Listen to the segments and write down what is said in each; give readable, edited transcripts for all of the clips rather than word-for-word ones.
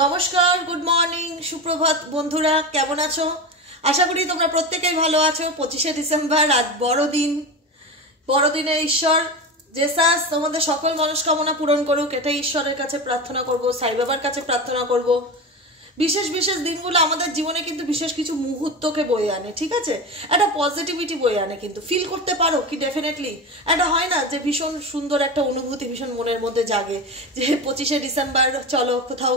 নমস্কার, good morning, সুপ্রভাত বন্ধুরা, কেমন আছো? আশা করি তোমরা প্রত্যেকেই ভালো আছো। 25শে ডিসেম্বর, আজ বড়দিন। বড়দিনে ঈশ্বর জেসাস তোমাদের সকল মনস্কামনা পূরণ করুক, এটাই ঈশ্বরের কাছে প্রার্থনা করব, সাই বাবার কাছে প্রার্থনা করব। বিশেষ বিশেষ দিনগুলো আমাদের জীবনে কিন্তু বিশেষ কিছু মুহূর্তকে বয়ে আনে, ঠিক আছে? একটা পজিটিভিটি বয়ে আনে, কিন্তু ফিল করতে পারো কি? ডেফিনেটলি একটা হয় না যে ভীষণ সুন্দর একটা অনুভূতি ভীষণ মনের মধ্যে জাগে যে 25শে ডিসেম্বর, চলো কোথাও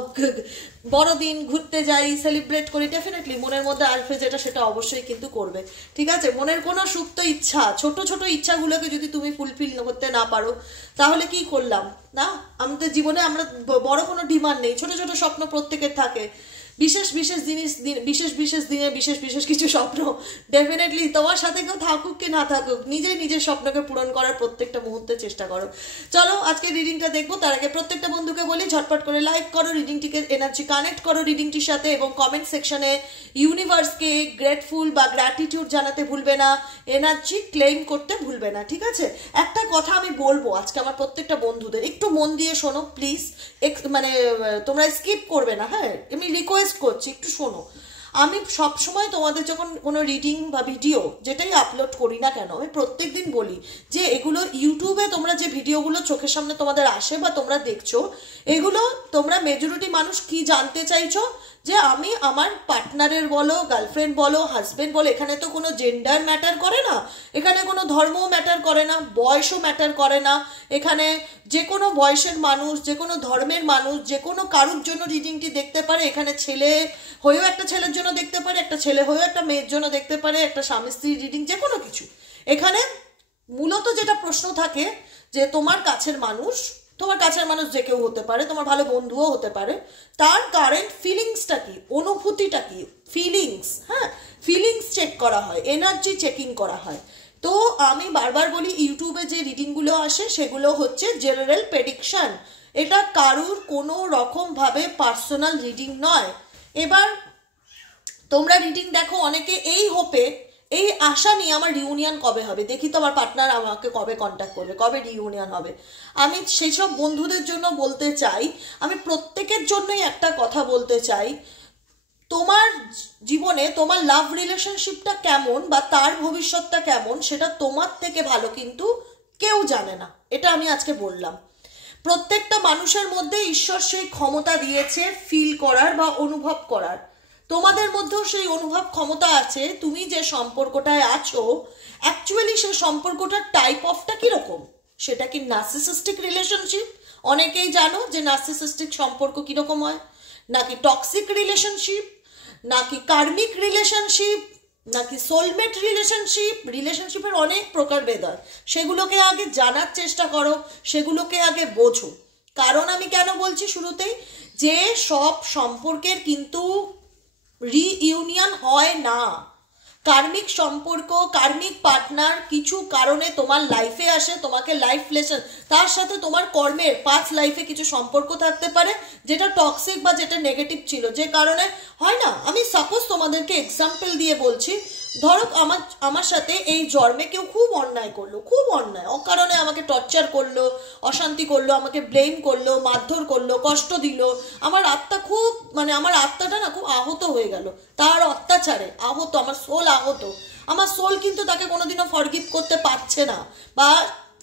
বড়দিন ঘুরতে যাই, সেলিব্রেট করি। ডেফিনেটলি মনের মধ্যে আসবে যেটা, সেটা অবশ্যই কিন্তু করবে, ঠিক আছে? মনের কোনো সুপ্ত ইচ্ছা, ছোট ছোট ইচ্ছাগুলোকে যদি তুমি ফুলফিল করতে না পারো, তাহলে কি করলাম? না, আমাদের জীবনে আমরা বড় কোনো ডিমান্ড নেই, ছোট ছোট স্বপ্ন প্রত্যেকের থাকে। বিশেষ বিশেষ জিনিস, বিশেষ বিশেষ দিনে বিশেষ বিশেষ কিছু স্বপ্ন। ডেফিনেটলি তোমার সাথে কেউ থাকুক কি না থাকুক, নিজেই নিজের স্বপ্নকে পূরণ করার প্রত্যেকটা মুহূর্তে চেষ্টা করো। চলো আজকে রিডিংটা দেখবো। তার আগে প্রত্যেকটা বন্ধুকে বলি, ঝটপট করে লাইক করো, রিডিংটিকে এনার্জি কানেক্ট করো রিডিংটির সাথে, এবং কমেন্ট সেকশনে ইউনিভার্সকে গ্রেটফুল বা গ্র্যাটিটিউড জানাতে ভুলবে না, এনার্জি ক্লেম করতে ভুলবে না, ঠিক আছে? একটা কথা আমি বলবো আজকে আমার প্রত্যেকটা বন্ধুদের, একটু মন দিয়ে শোনো প্লিজ। মানে তোমরা স্কিপ করবে না, হ্যাঁ? আমি রিকোয়েস্ট করছি, একটু শোনো। আমি সবসময় তোমাদের যখন কোনো রিডিং বা ভিডিও যেটাই আপলোড করি না কেন, আমি প্রত্যেক দিন বলি যে এগুলো ইউটিউবে তোমরা যে ভিডিওগুলো চোখের সামনে তোমাদের আসে বা তোমরা দেখছো, এগুলো তোমরা মেজরিটি মানুষ কি জানতে চাইছো যে আমি আমার পার্টনারের বলো, গার্লফ্রেন্ড বলো, হাজবেন্ড বলো, এখানে তো কোনো জেন্ডার ম্যাটার করে না, এখানে কোনো ধর্মও ম্যাটার করে না, বয়সও ম্যাটার করে না। এখানে যে কোনো বয়সের মানুষ, যে কোনো ধর্মের মানুষ, যে কোনো কারুর জন্য রিডিংটি দেখতে পারে। এখানে ছেলে হয়েও একটা ছেলের জন্য দেখতে পারে, একটা ছেলে হয়েও একটা মেয়ের জন্য দেখতে পারে, একটা স্বামী স্ত্রী রিডিং, যে কোনো কিছু। এখানে মূলত যেটা প্রশ্ন থাকে যে তোমার কাছের মানুষ যে কেউ হতে পারে, তোমার ভালো বন্ধুও হতে পারে, তার কারেন্ট ফিলিংসটা কি, অনুভূতিটা কি, ফিলিংস, হ্যাঁ, ফিলিংস চেক করা হয়, এনার্জি চেকিং করা হয়। তো আমি বারবার বলি, ইউটিউবে যে রিডিংগুলো আসে সেগুলো হচ্ছে জেনারেল প্রেডিকশন, এটা কারুর কোনো রকমভাবে পার্সোনাল রিডিং নয়। এবার তোমরা রিডিং দেখো অনেকে এই হোপে, এই আশা নিয়ে আমার রিউনিয়ন কবে হবে, দেখি তো আমার পার্টনার আমাকে কবে কন্ট্যাক্ট করবে, কবে রিউনিয়ন হবে। আমি সেই সব বন্ধুদের জন্য বলতে চাই, আমি প্রত্যেকের জন্যই একটা কথা বলতে চাই, তোমার জীবনে তোমার লাভ রিলেশনশিপটা কেমন বা তার ভবিষ্যৎটা কেমন, সেটা তোমার থেকে ভালো কিন্তু কেউ জানে না। এটা আমি আজকে বললাম। প্রত্যেকটা মানুষের মধ্যে ঈশ্বর সেই ক্ষমতা দিয়েছে ফিল করার বা অনুভব করার। তোমাদের মধ্যেও সেই অনুভব ক্ষমতা আছে। তুমি যে সম্পর্কটায় আছো, অ্যাকচুয়ালি সেই সম্পর্কটার টাইপ অফটা কিরকম, সেটা কি নার্সিসিস্টিক রিলেশনশিপ? অনেকেই জানো যে নার্সিসিস্টিক সম্পর্ক কিরকম হয়, নাকি টক্সিক রিলেশনশিপ, নাকি কার্মিক রিলেশনশিপ, নাকি সোলমেট রিলেশনশিপ। রিলেশনশিপের অনেক প্রকারভেদ হয়, সেগুলোকে আগে জানার চেষ্টা করো, সেগুলোকে আগে বোঝো। কারণ আমি কেন বলছি শুরুতেই, যে সব সম্পর্কের কিন্তু রিইউনিয়ন হয় না। কার্মিক সম্পর্ক, কার্মিক পার্টনার কিছু কারণে তোমার লাইফে আসে, তোমাকে লাইফ লেসন, তার সাথে তোমার কর্মের পাস্ট লাইফে কিছু সম্পর্ক থাকতে পারে যেটা টক্সিক বা যেটা নেগেটিভ ছিল, যে কারণে হয় না। আমি সাপোজ তোমাদেরকে এক্সাম্পল দিয়ে বলছি, ধরো আমার সাথে এই জন্মে কেউ খুব অন্যায় করলো, খুব অন্যায়, অকারণে আমাকে টর্চার করলো, অশান্তি করলো, আমাকে ব্লেম করলো, মারধর করলো, কষ্ট দিল, আমার আত্মা খুব, মানে আমার আত্মাটা না খুব আহত হয়ে গেল তার অত্যাচারে, আহত, আমার সোল আহত। আমার সোল কিন্তু তাকে কোনোদিনও ফরগিভ করতে পারছে না, বা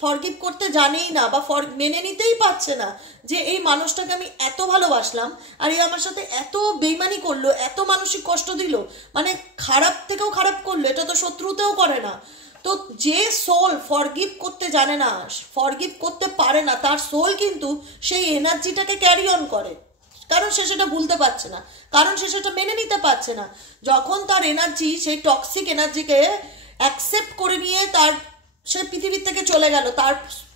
ফরগিভ করতে জানেই না, বা মেনে নিতেই পারছে না যে এই মানুষটাকে আমি এত ভালোবাসলাম আর এই আমার সাথে এত বেইমানি করলো, এত মানসিক কষ্ট দিল, মানে খারাপ থেকেও খারাপ করলো, এটা তো শত্রুতেও করে না। তো যে সোল ফরগিভ করতে জানে না, ফরগিভ করতে পারে না, তার সোল কিন্তু সেই এনার্জিটাকে ক্যারি অন করে, কারণ সে সেটা ভুলতে পারছে না, কারণ সে সেটা মেনে নিতে পারছে না। যখন তার এনার্জি সেই টক্সিক এনার্জিকে অ্যাকসেপ্ট করে নিয়ে সে পৃথিবীর থেকে চলে গেল,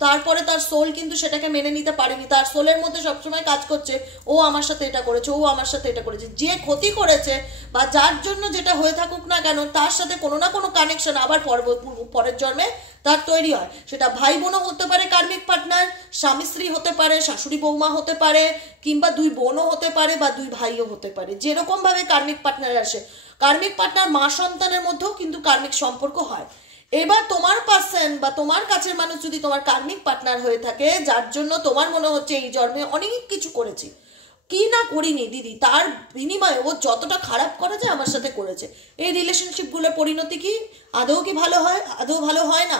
তারপরে তার সোল কিন্তু সেটাকে মেনে নিতে পারেনি। তার সোলের মধ্যে সবসময় কাজ করছে, ও আমার সাথে এটা করেছে, ও আমার সাথে এটা করেছে। যে ক্ষতি করেছে বা যার জন্য যেটা হয়ে থাকুক না কেন, তার সাথে কোনো না কোনো কানেকশন আবার পরের জন্মে তার তৈরি হয়। সেটা ভাই বোনও হতে পারে, কার্মিক পার্টনার, স্বামী স্ত্রী হতে পারে, শাশুড়ি বৌমা হতে পারে, কিংবা দুই বোনও হতে পারে, বা দুই ভাইও হতে পারে। যেরকমভাবে কার্মিক পার্টনার আসে, কার্মিক পার্টনার মা সন্তানের মধ্যেও কিন্তু কার্মিক সম্পর্ক হয়। এবার তোমার পার্সন বা তোমার কাছের মানুষ যদি তোমার কার্মিক পার্টনার হয়ে থাকে, যার জন্য তোমার মনে হচ্ছে এই জন্মে অনেক কিছু করেছি, কি না করিনি দিদি, তার বিনিময়ে ও যতটা খারাপ করা যায় আমার সাথে করেছে। এই রিলেশনশিপগুলোর পরিণতি কি আদৌ কি ভালো হয়? আদৌ ভালো হয় না।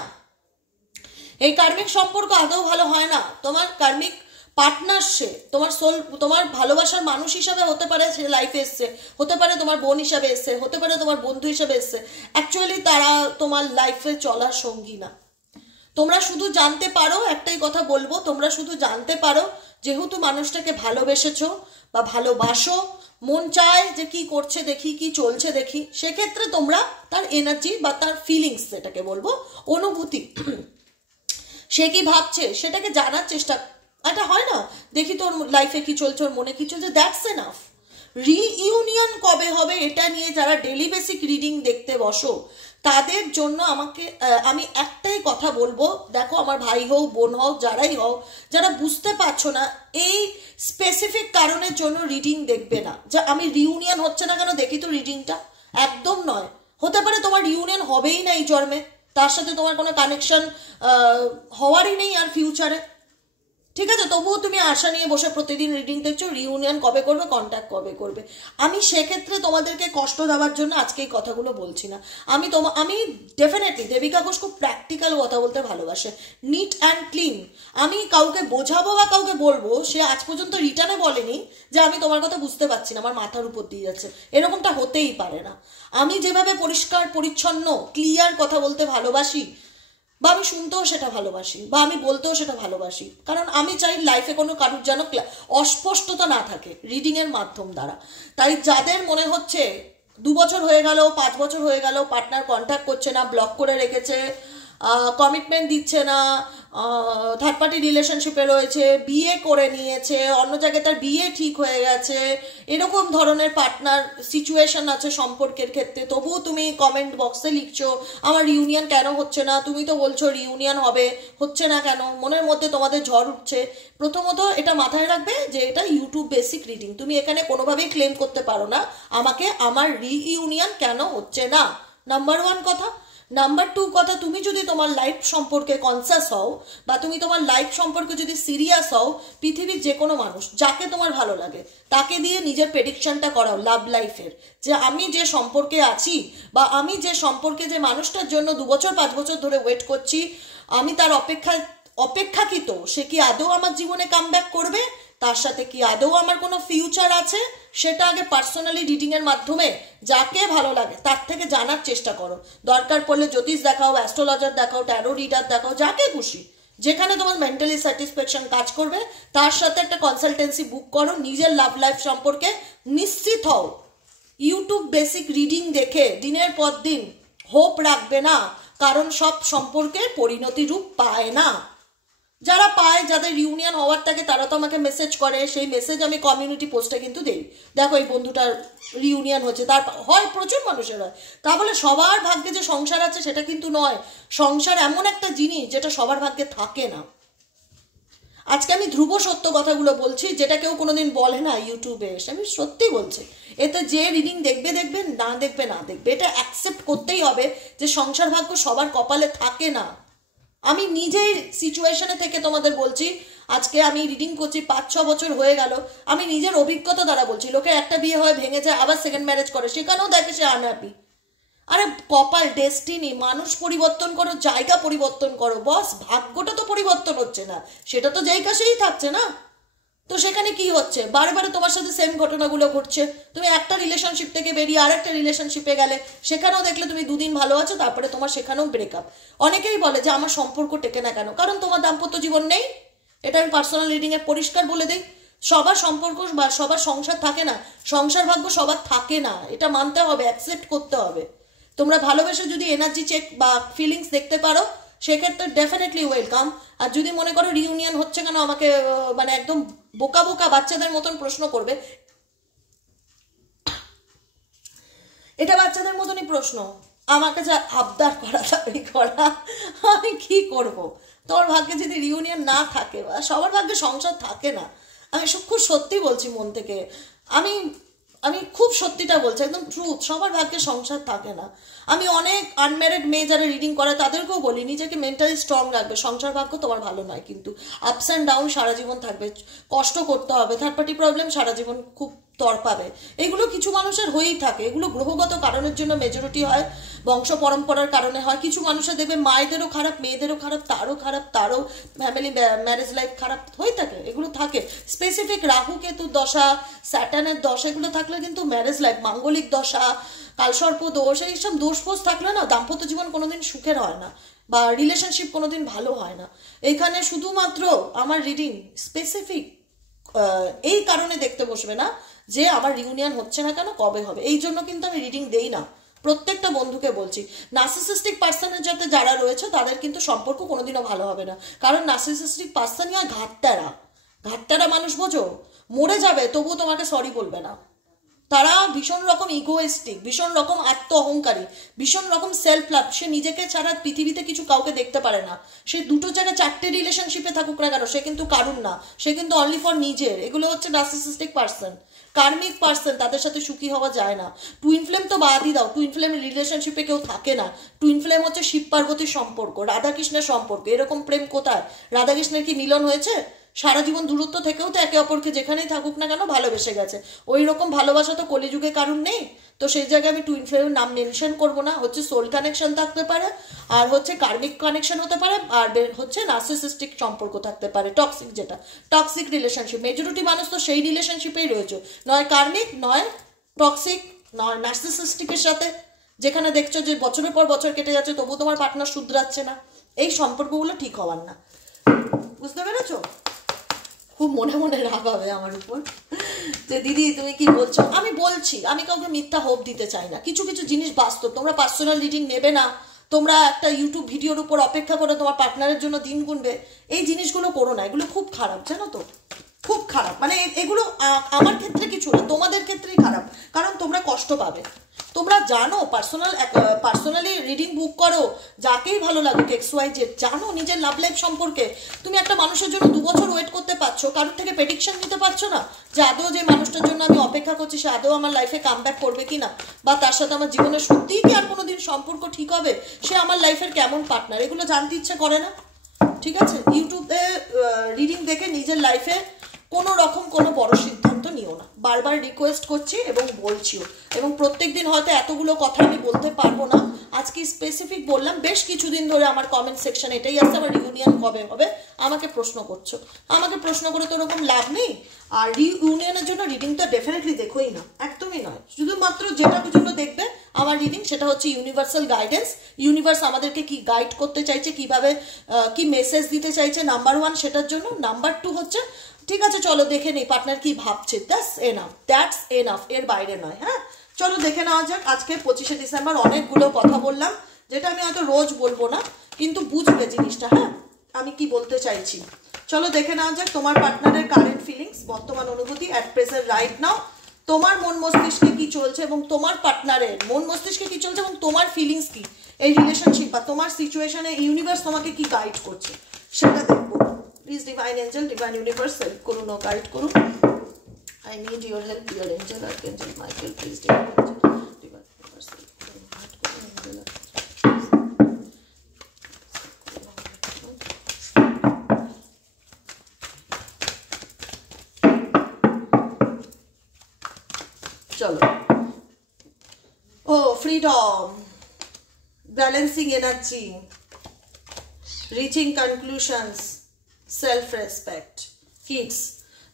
এই কার্মিক সম্পর্ক আদৌ ভালো হয় না। তোমার কার্মিক পার্টনার সে তোমার সোল, তোমার ভালোবাসার মানুষ হিসাবে হতে পারে, সে লাইফে এসছে, হতে পারে তোমার বোন হিসাবে এসছে, হতে পারে তোমার বন্ধু হিসাবে এসছে, অ্যাকচুয়ালি তারা তোমার লাইফে চলার সঙ্গী না। তোমরা শুধু জানতে পারো, একটাই কথা বলবো, তোমরা শুধু জানতে পারো যেহেতু মানুষটাকে ভালোবেসেছো বা ভালোবাসো, মন চায় যে কি করছে দেখি, কি চলছে দেখি, সেক্ষেত্রে তোমরা তার এনার্জি বা তার ফিলিংস, যেটাকে বলবো অনুভূতি, সে কি ভাবছে সেটাকে জানার চেষ্টা। এটা হয় না, দেখি তোর লাইফে কি চলছে, ওর মনে কি চলছে, দ্যাটস এনাফ। রিইউনিয়ন কবে হবে এটা নিয়ে যারা ডেলি বেসিক রিডিং দেখতে বসো তাদের জন্য আমি একটাই কথা বলবো, দেখো আমার ভাই হোক, বোন হোক, যারাই হোক, যারা বুঝতে পারছো না এই স্পেসিফিক কারণের জন্য রিডিং দেখবে না, যে আমি রিউনিয়ন হচ্ছে না কেন দেখি তো রিডিংটা, একদম নয়। হতে পারে তোমার রিউনিয়ন হবেই না এই জন্মে, তার সাথে তোমার কোনো কানেকশন হওয়ারই নেই আর ফিউচারে, ঠিক আছে, তবুও তুমি আশা নিয়ে বসে প্রতিদিন রিডিং দেখছো রিউনিয়ন কবে করবে, কন্ট্যাক্ট কবে করবে। আমি সেক্ষেত্রে তোমাদেরকে কষ্ট দেওয়ার জন্য আজকে এই কথাগুলো বলছি না। আমি ডেফিনেটলি, দেবিকা ঘোষ খুব প্র্যাকটিক্যাল কথা বলতে ভালোবাসে, নিট অ্যান্ড ক্লিন। আমি কাউকে বোঝাবো বা কাউকে বলবো, সে আজ পর্যন্ত রিটার্নে বলেনি যে আমি তোমার কথা বুঝতে পারছি না, আমার মাথার উপর দিয়ে যাচ্ছে, এরকমটা হতেই পারে না। আমি যেভাবে পরিষ্কার পরিচ্ছন্ন ক্লিয়ার কথা বলতে ভালোবাসি, বা আমি শুনতেও সেটা ভালোবাসি, বা আমি বলতেও সেটা ভালোবাসি, কারণ আমি চাই লাইফে কোনো কারুর যেন অস্পষ্টতা না থাকে রিডিংয়ের মাধ্যম দ্বারা। তাই যাদের মনে হচ্ছে 2 বছর হয়ে গেল, 5 বছর হয়ে গেল, পার্টনার কন্ট্যাক্ট করছে না, ব্লক করে রেখেছে, কমিটমেন্ট দিচ্ছে না, থার্ড পার্টি রিলেশনশিপে রয়েছে, বিয়ে করে নিয়েছে, অন্য জায়গায় তার বিয়ে ঠিক হয়ে গেছে, এরকম ধরনের পার্টনার সিচুয়েশন আছে সম্পর্কের ক্ষেত্রে, তবুও তুমি কমেন্ট বক্সে লিখছো আমার রিউনিয়ন কেন হচ্ছে না, তুমি তো বলছো রিউনিয়ন হবে, হচ্ছে না কেন, মনের মধ্যে তোমাদের ঝড় উঠছে। প্রথমত এটা মাথায় রাখবে যে এটা ইউটিউব বেসিক রিডিং, তুমি এখানে কোনোভাবেই ক্লেম করতে পারো না আমাকে আমার রিইউনিয়ন কেন হচ্ছে না, নাম্বার 1 কথা। নাম্বার 2 কথা, তুমি যদি তোমার লাইফ সম্পর্কে কনসাস হও বা তুমি তোমার লাইফ সম্পর্কে যদি সিরিয়াস হও, পৃথিবীর যে কোনো মানুষ যাকে তোমার ভালো লাগে তাকে দিয়ে নিজের প্রেডিকশনটা করাও লাভ লাইফের, যে আমি যে সম্পর্কে আছি বা আমি যে সম্পর্কে যে মানুষটার জন্য 2 বছর 5 বছর ধরে ওয়েট করছি, আমি তার অপেক্ষাকৃত, সে কি আদৌ আমার জীবনে কামব্যাক করবে, তার সাথে কি আদৌ আমার কোনো ফিউচার আছে, সেটা আগে পার্সোনালি রিডিংয়ের মাধ্যমে যাকে ভালো লাগে তার থেকে জানার চেষ্টা করো। দরকার পড়লে জ্যোতিষ দেখাও, অ্যাস্ট্রোলজার দেখাও, ট্যারো রিডার দেখাও, যাকে খুশি, যেখানে তোমার মেন্টালি স্যাটিসফ্যাকশন কাজ করবে তার সাথে একটা কনসালটেন্সি বুক করো, নিজের লাভ লাইফ সম্পর্কে নিশ্চিত হও। ইউটিউব বেসিক রিডিং দেখে দিনের পর দিন হোপ রাখবে না, কারণ সব সম্পর্কে পরিণতি রূপ পায় না। যারা পায়, যাদের রিউনিয়ন হওয়ার থাকে তারা তো আমাকে মেসেজ করে, সেই মেসেজ আমি কমিউনিটি পোস্টে কিন্তু দেই, দেখো এই বন্ধুটার রিউনিয়ন হচ্ছে, তার হয় প্রচুর মানুষের হয়। তা বলে সবার ভাগ্যে যে সংসার আছে সেটা কিন্তু নয়। সংসার এমন একটা জিনিস যেটা সবার ভাগ্যে থাকে না। আজকে আমি ধ্রুব সত্য কথাগুলো বলছি, যেটা কেউ কোনোদিন বলে না ইউটিউবে এসে, আমি সত্যি বলছি। এতে যে রিডিং দেখবে দেখবে, না দেখবে না দেখবে, এটা অ্যাকসেপ্ট করতেই হবে যে সংসার ভাগ্য সবার কপালে থাকে না। আমি নিজেই সিচুয়েশনে থেকে তোমাদের বলছি, আজকে আমি রিডিং করছি 5-6 বছর হয়ে গেল, আমি নিজের অভিজ্ঞতা দ্বারা বলছি। লোকের একটা বিয়ে হয়, ভেঙে যায়, আবার সেকেন্ড ম্যারেজ করে, সেখানেও দেখে সে আনহ্যাপি। আরে কপাল, ডেস্টিনি, মানুষ পরিবর্তন করো, জায়গা পরিবর্তন করো বস, ভাগ্যটা তো পরিবর্তন হচ্ছে না, সেটা তো যেই কাছেই থাকছে না। তো সেখানে কি হচ্ছে, বারে বারে তোমার সাথে সেম ঘটনাগুলো ঘটছে। তুমি একটা রিলেশনশিপ থেকে বেরিয়ে আর একটা রিলেশনশিপে গেলে, সেখানেও দেখলে তুমি 2 দিন ভালো আছো, তারপরে তোমার সেখানেও ব্রেকআপ। অনেকেই বলে যে আমার সম্পর্ক টেকে না কেন, কারণ তোমার দাম্পত্য জীবন নেই। এটা আমি পার্সোনাল রিডিংয়ে পরিষ্কার বলে দিই, সবার সম্পর্ক বা সবার সংসার থাকে না, সংসার ভাগ্য সবার থাকে না, এটা মানতে হবে, অ্যাকসেপ্ট করতে হবে। তোমরা ভালোবেসে যদি এনার্জি চেক বা ফিলিংস দেখতে পারো, সেক্ষেত্রে ডেফিনেটলি ওয়েলকাম। আর যদি মনে করো রিউনিয়ন হচ্ছে কেন, আমাকে মানে একদম বোকা বোকা বাচ্চাদের মতন প্রশ্ন করবে, এটা বাচ্চাদের মতনই প্রশ্ন, আমার কাছে আবদার করা দাবি করা, আমি কি করব? তোর ভাগ্যে যদি রিউনিয়ন না থাকে, বা সবার ভাগ্যে সংসার থাকে না, আমি খুব সত্যি বলছি মন থেকে। আমি আমি খুব সত্যিটা বলছি, একদম ট্রুথ। সবার ভাগ্যে সংসার থাকে না। আমি অনেক আনম্যারিড মেয়ে যারা রিডিং করে তাদেরকেও বলি নিজেকে মেন্টালি স্ট্রং রাখবে, সংসার ভাগ্য তোমার ভালো নয়, কিন্তু আপস অ্যান্ড ডাউন সারা জীবন থাকবে, কষ্ট করতে হবে, থার্ড পার্টি প্রবলেম সারা জীবন খুব তড়পাবে। এগুলো কিছু মানুষের হয়েই থাকে, এগুলো গ্রহগত কারণের জন্য মেজরিটি হয়, বংশ পরম্পরার কারণে হয়। কিছু মানুষের দেখবে মায়েদেরও খারাপ, মেয়েদেরও খারাপ, তারও ফ্যামিলি ম্যারেজ লাইফ খারাপ হয়ে থাকে, এগুলো থাকে। স্পেসিফিক রাহু কেতুর দশা, স্যাটার্নের দশা এগুলো থাকলে কিন্তু ম্যারেজ লাইফ, মাঙ্গলিক দশা, কালসর্প দোষ, এইসব দোষ ফোষ থাকলে না দাম্পত্য জীবন কোনোদিন সুখের হয় না, বা রিলেশনশিপ কোনোদিন ভালো হয় না। এখানে শুধুমাত্র আমার রিডিং স্পেসিফিক এই কারণে দেখতে বসবে না যে আমার রিউনিয়ন হচ্ছে না কেন, কবে হবে, এই জন্য কিন্তু আমি রিডিং দেই না। প্রত্যেকটা বন্ধুকে বলছি, নার্সিসিস্টিক পার্সনের যাতে যারা রয়েছে তাদের কিন্তু সম্পর্ক কোনোদিনও ভালো হবে না। কারণ নার্সিসিস্টিক পার্সনই হয় ঘাটতারা মানুষ, বোঝো, মরে যাবে তবুও তোমাকে সরি বলবে না। তারা ভীষণ রকম ইগোয়েস্টিক, ভীষণ রকম আত্ম অহংকারী, ভীষণ রকম সেলফ লাভ। সে নিজেকে ছাড়া পৃথিবীতে কিছু কাউকে দেখতে পারে না। সে দুটো জায়গায় চারটে রিলেশনশিপে থাকুক না কেন, সে কিন্তু কারুর না, সে কিন্তু অনলি ফর নিজের। এগুলো হচ্ছে নার্সিসিস্টিক পার্সন, কার্মিক পার্সন, তাদের সাথে সুখী হওয়া যায় না। টুইন ফ্লেম তো বাদই দাও, টুইন ফ্লেম রিলেশনশিপে কেউ থাকে না। টুইন ফ্লেম হচ্ছে শিব পার্বতীর সম্পর্ক, রাধাকৃষ্ণের সম্পর্ক। এরকম প্রেম কোথায়? রাধাকৃষ্ণের কি মিলন হয়েছে? সারা জীবন দূরত্ব থেকেও তো একে অপরকে যেখানেই থাকুক না কেন ভালোবেসে গেছে। ওই রকম ভালোবাসা তো কলিযুগে কারণ নেই। তো সেই জায়গায় আমি টুইন ফ্লেমের নাম মেনশন করবো না। হচ্ছে সোল কানেকশন থাকতে পারে, আর হচ্ছে কার্মিক কানেকশন হতে পারে, আর হচ্ছে নার্সিসিস্টিক সম্পর্ক থাকতে পারে, টক্সিক, যেটা টক্সিক রিলেশনশিপ। মেজরিটি মানুষ তো সেই রিলেশনশিপেই রয়েছে, নয় কার্মিক, নয় টক্সিক, নয় নার্সিসিস্টিকের সাথে, যেখানে দেখছো যে বছরের পর বছর কেটে যাচ্ছে তবু তোমার পার্টনার শুধরাচ্ছে না। এই সম্পর্কগুলো ঠিক হওয়ার না, বুঝতে পেরেছো? খুব মনে মনে রাগ হবে আমার উপর যে দিদি তুমি কি বলছো। আমি বলছি, আমি কাউকে মিথ্যা হোপ দিতে চাই না। কিছু কিছু জিনিস বাস্তব। তোমরা পার্সোনাল রিডিং নেবে না, তোমরা একটা ইউটিউব ভিডিওর উপর অপেক্ষা করে তোমার পার্টনারের জন্য দিন গুনবে, এই জিনিসগুলো করো না। এগুলো খুব খারাপ, জানো তো, খুব খারাপ। মানে এগুলো আমার ক্ষেত্রে কিছু না, তোমাদের ক্ষেত্রেই খারাপ, কারণ তোমরা কষ্ট পাবে। তোমরা জানো পার্সোনালি রিডিং বুক করো, যাকেই ভালো লাগুক XYZ, জানো নিজের লাভ লাইফ সম্পর্কে। তুমি একটা মানুষের জন্য 2 বছর ওয়েট করতে পারছো, কারোর থেকে প্রেডিকশন নিতে পারছো না যে আদৌ যে মানুষটার জন্য আমি অপেক্ষা করছি সে আদৌ আমার লাইফে কাম ব্যাক করবে কিনা, বা তার সাথে আমার জীবনে সত্যিই কি আর কোনোদিন সম্পর্ক ঠিক হবে, সে আমার লাইফের কেমন পার্টনার, এগুলো জানতে ইচ্ছে করে না। ঠিক আছে, ইউটিউবে রিডিং দেখে নিজের লাইফে কোনো রকম কোনো বড় সিদ্ধান্ত নিও না, বারবার রিকোয়েস্ট করছি এবং বলছিও। এবং প্রত্যেক দিন হয়তো এতগুলো কথা আমি বলতে পারবো না, আজকে স্পেসিফিক বললাম। বেশ কিছুদিন ধরে আমার কমেন্ট সেকশন এটাই আসছে, আমার রিউনিয়ন কবে হবে আমাকে প্রশ্ন করছো। আমাকে প্রশ্ন করে তো ওরকম লাভ নেই। আর রিউনিয়নের জন্য রিডিং তো ডেফিনেটলি দেখোই না, একদমই নয়। শুধুমাত্র যেটার জন্য দেখবে আমার রিডিং, সেটা হচ্ছে ইউনিভার্সাল গাইডেন্স। ইউনিভার্স আমাদেরকে কি গাইড করতে চাইছে, কিভাবে কি মেসেজ দিতে চাইছে, নাম্বার 1 সেটার জন্য। নাম্বার 2 হচ্ছে ঠিক আছে চলো দেখে নেই পার্টনার কি ভাবছে, দ্যাটস এনাফ, এর বাইরে নয়। হ্যাঁ, চলো দেখে নেওয়া যাক। আজকে 25শে ডিসেম্বর, অনেকগুলো কথা বললাম যেটা আমি হয়তো রোজ বলবো না, কিন্তু বুঝবে জিনিসটা, হ্যাঁ আমি কি বলতে চাইছি। চলো দেখে নেওয়া যাক তোমার পার্টনারের কারেন্ট ফিলিংস, বর্তমান অনুভূতি অ্যাট প্রেজেন্ট রাইট নাও। তোমার মন মস্তিষ্কে কি চলছে এবং তোমার পার্টনারের মন মস্তিষ্কে কি চলছে এবং তোমার ফিলিংস কি, এই রিলেশনশিপ বা তোমার সিচুয়েশনে ইউনিভার্স তোমাকে কি গাইড করছে সেটা দেখবো। Please divine angel, divine universe help করুন ও গাইড করুন। I need your help, dear angel, archangel Michael, please divine angel, divine universe help করুন, guide করুন, angel চলো। ও freedom, balancing energy, reaching conclusions, self respect, kids.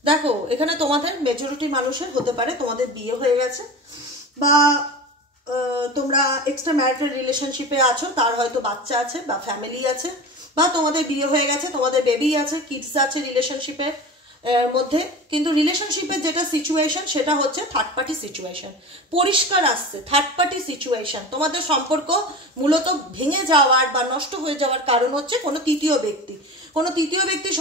দেখো এখানে তোমাদের majority মানুষের হতে পারে তোমাদের বিয়ে হয়ে গেছে, বা তোমরা এক্সট্রা ম্যারিটাল রিলেশনশিপে আছো, তার হয়তো বাচ্চা আছে বা ফ্যামিলি আছে, বা তোমাদের বিয়ে হয়ে গেছে, তোমাদের বেবি আছে, কিডস আছে রিলেশনশিপের মধ্যে। কিন্তু রিলেশনশিপের যেটা সিচুয়েশন সেটা হচ্ছে থার্ড পার্টি সিচুয়েশন, পরিষ্কার আসছে থার্ড পার্টি সিচুয়েশন। তোমাদের সম্পর্ক মূলত ভেঙে যাওয়ার বা নষ্ট হয়ে যাওয়ার কারণ হচ্ছে কোনো তৃতীয় ব্যক্তি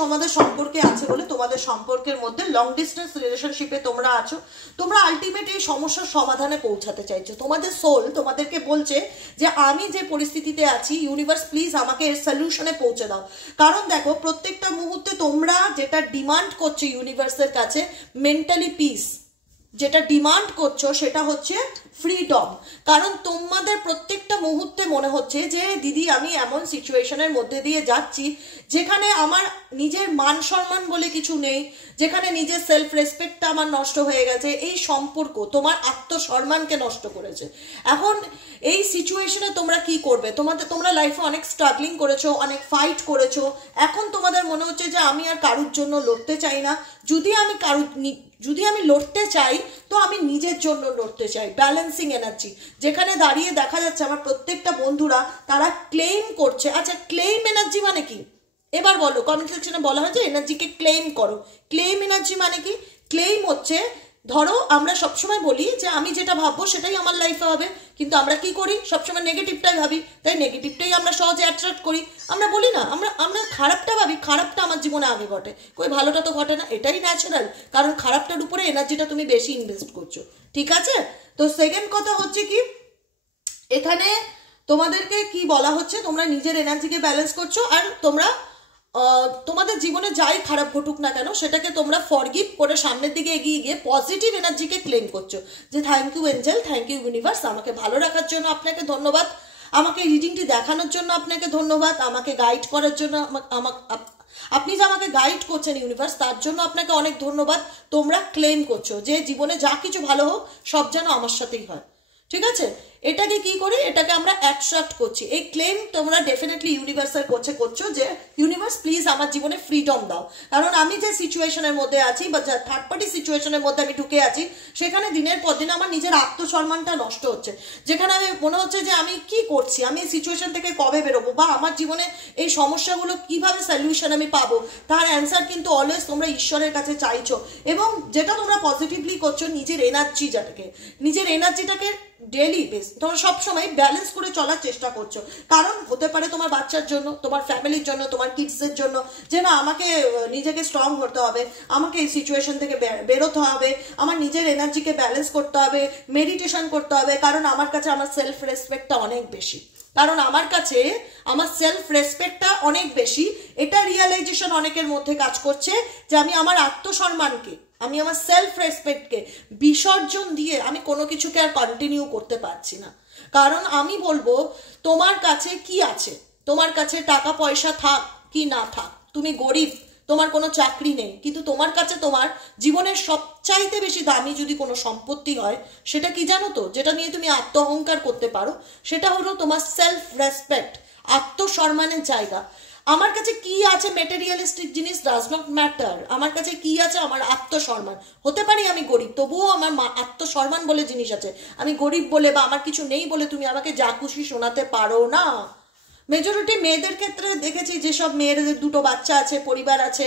তোমাদের সম্পর্কে আছে বলে তোমাদের সম্পর্কের মধ্যে লং ডিস্টেন্স রিলেশনশিপে তোমরা আছো। তোমরা আলটিমেট এই সমস্যার সমাধানে পৌঁছাতে চাইছো। তোমাদের সোল তোমাদেরকে বলছে যে আমি যে পরিস্থিতিতে আছি ইউনিভার্স প্লিজ আমাকে এর সলিউশনে পৌঁছে দাও। কারণ দেখো প্রত্যেকটা মুহূর্তে তোমরা যেটা ডিমান্ড করছো ইউনিভার্সের কাছে, মেন্টালি পিস, যেটা ডিমান্ড করছো সেটা হচ্ছে ফ্রিডম। কারণ তোমাদের প্রত্যেকটা মুহূর্তে মনে হচ্ছে যে দিদি আমি এমন সিচুয়েশনের মধ্যে দিয়ে যাচ্ছি যেখানে আমার নিজের মান সম্মান বলে কিছু নেই, যেখানে নিজের সেলফ রেসপেক্টটা আমার নষ্ট হয়ে গেছে, এই সম্পর্ক তোমার আত্মসম্মানকে নষ্ট করেছে। এখন এই সিচুয়েশনে তোমরা কি করবে? তোমরা লাইফে অনেক স্ট্রাগলিং করেছো, অনেক ফাইট করেছো, এখন তোমাদের মনে হচ্ছে যে আমি আর কারুর জন্য লড়তে চাই না। যদি আমি লড়তে চাই তো আমি নিজের জন্য লড়তে চাই। ব্যালেন্সিং এনার্জি, যেখানে দাঁড়িয়ে দেখা যাচ্ছে আমার প্রত্যেকটা বন্ধুরা তারা ক্লেইম করছে। আচ্ছা, ক্লেইম এনার্জি মানে কি? এবার বলো, কমেন্ট সেকশনে বলা হয়েছে এনার্জিকে ক্লেইম করো। ক্লেইম এনার্জি মানে কি? ক্লেইম হচ্ছে, ধরো আমরা সবসময় বলি যে আমি যেটা ভাববো সেটাই আমার লাইফে হবে, কিন্তু আমরা কি করি? সবসময় নেগেটিভটাই ভাবি, তাই নেগেটিভটাই আমরা সহজে অ্যাট্রাক্ট করি। আমরা বলি না আমরা খারাপটা ভাবি, খারাপটা আমার জীবনে আগে ঘটে, কই ভালোটা তো ঘটে না। এটাই ন্যাচারাল, কারণ খারাপটার উপরে এনার্জিটা তুমি বেশি ইনভেস্ট করছো। ঠিক আছে? তো সেকেন্ড কথা হচ্ছে কি, এখানে তোমাদেরকে কি বলা হচ্ছে, তোমরা নিজের এনার্জিকে ব্যালেন্স করছো, আর তোমরা তোমাদের জীবনে যাই খারাপ ঘটুক না কেন সেটাকে তোমরা ফরগিভ করে সামনের দিকে এগিয়ে গিয়ে পজিটিভ এনার্জিকে ক্লেম করছো। যে thank you angel, thank you universe, আমাকে ভালো রাখার জন্য আপনাকে ধন্যবাদ, আমাকে রিডিংটি দেখানোর জন্য আপনাকে ধন্যবাদ, আমাকে গাইড করার জন্য আপনি যে আমাকে গাইড করছেন ইউনিভার্স, তার জন্য আপনাকে অনেক ধন্যবাদ। তোমরা ক্লেম করছো যে জীবনে যা কিছু ভালো হোক সব যেন আমার সাথেই হয়। ঠিক আছে? এটাকে কি করি? এটাকে আমরা অ্যাট্রাক্ট করছি। এই ক্লেম তোমরা ডেফিনেটলি ইউনিভার্সের করছো যে ইউনিভার্স প্লিজ আমার জীবনে ফ্রিডম দাও। কারণ আমি যে সিচুয়েশনের মধ্যে আছি বা থার্ড পার্টি সিচুয়েশনের মধ্যে আমি ঢুকে আছি, সেখানে দিনের পর দিন আমার নিজের আত্মসম্মানটা নষ্ট হচ্ছে। যেখানে আমি মনে হচ্ছে যে আমি কি করছি, আমি এই সিচুয়েশন থেকে কবে বেরোবো, বা আমার জীবনে এই সমস্যাগুলো কিভাবে সলিউশন আমি পাবো, তার অ্যান্সার কিন্তু অলওয়েজ তোমরা ঈশ্বরের কাছে চাইছো। এবং যেটা তোমরা পজিটিভলি করছো, নিজের এনার্জিটাকে ডেলি বেস তোমরা সবসময় ব্যালেন্স করে চলার চেষ্টা করছো। কারণ হতে পারে তোমার বাচ্চার জন্য, তোমার ফ্যামিলির জন্য, তোমার কিডসের জন্য, যে না আমাকে নিজেকে স্ট্রং করতে হবে, আমাকে এই সিচুয়েশন থেকে বেরোতে হবে, আমার নিজের এনার্জিকে ব্যালেন্স করতে হবে, মেডিটেশন করতে হবে। কারণ আমার কাছে আমার সেলফ রেসপেক্টটা অনেক বেশি, কারণ আমার কাছে আমার সেলফ রেসপেক্টটা অনেক বেশি। এটা রিয়েলাইজেশন অনেকের মধ্যে কাজ করছে যে আমি আমার আত্মসম্মানকে, আমি আমার সেলফ রেসপেক্টকে বিসর্জন দিয়ে আমি কোনো কিছুকে আর কন্টিনিউ করতে পারছি না। কারণ আমি বলবো তোমার কাছে কি আছে, তোমার কাছে টাকা পয়সা থাক কি না থাক, তুমি গরিব, তোমার কোনো চাকরি নেই, কিন্তু তোমার কাছে তোমার জীবনের সবচাইতে বেশি দামি যদি কোনো সম্পত্তি হয়, সেটা কি জানো তো? যেটা নিয়ে তুমি আত্ম অহংকার করতে পারো, সেটা হলো তোমার সেলফ রেসপেক্ট, আত্মসম্মানের জায়গা। আমার কাছে কি আছে মেটেরিয়ালিস্টিক জিনিস ডাজ নট ম্যাটার। আমার কাছে কি আছে? আমার আত্মসম্মান। হতে পারি আমি গরিব, তবুও আমার আত্মসম্মান বলে জিনিস আছে। আমি গরিব বলে বা আমার কিছু নেই বলে তুমি আমাকে যা খুশি শোনাতে পারো না। মেজরিটি মেয়েদের ক্ষেত্রে দেখেছি, যেসব মেয়েদের দুটো বাচ্চা আছে, পরিবার আছে,